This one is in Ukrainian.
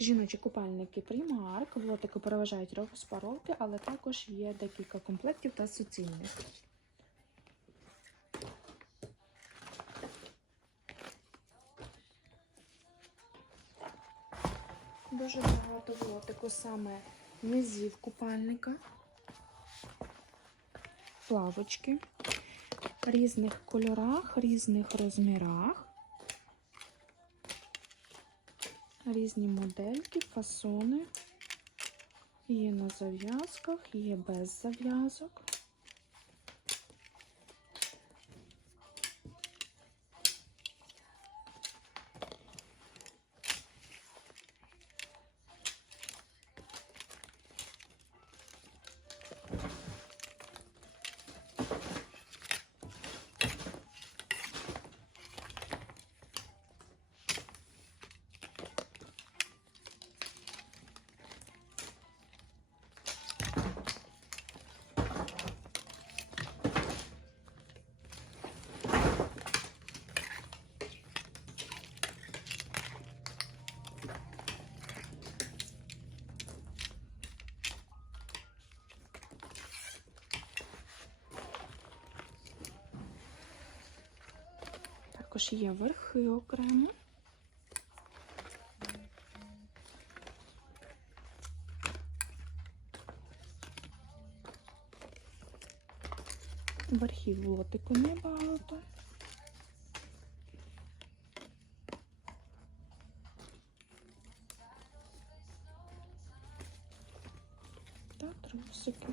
Жіночі купальники Primark, в лотику переважають розпаровки, але також є декілька комплектів та суцільних. Дуже багато в лотику саме низів купальника, плавочки. Різних кольорах, різних розмірах, різні модельки, фасони. Є на зав'язках, є без зав'язок. Також є верхи окремо. Верхів лотику небагато. Та трусики.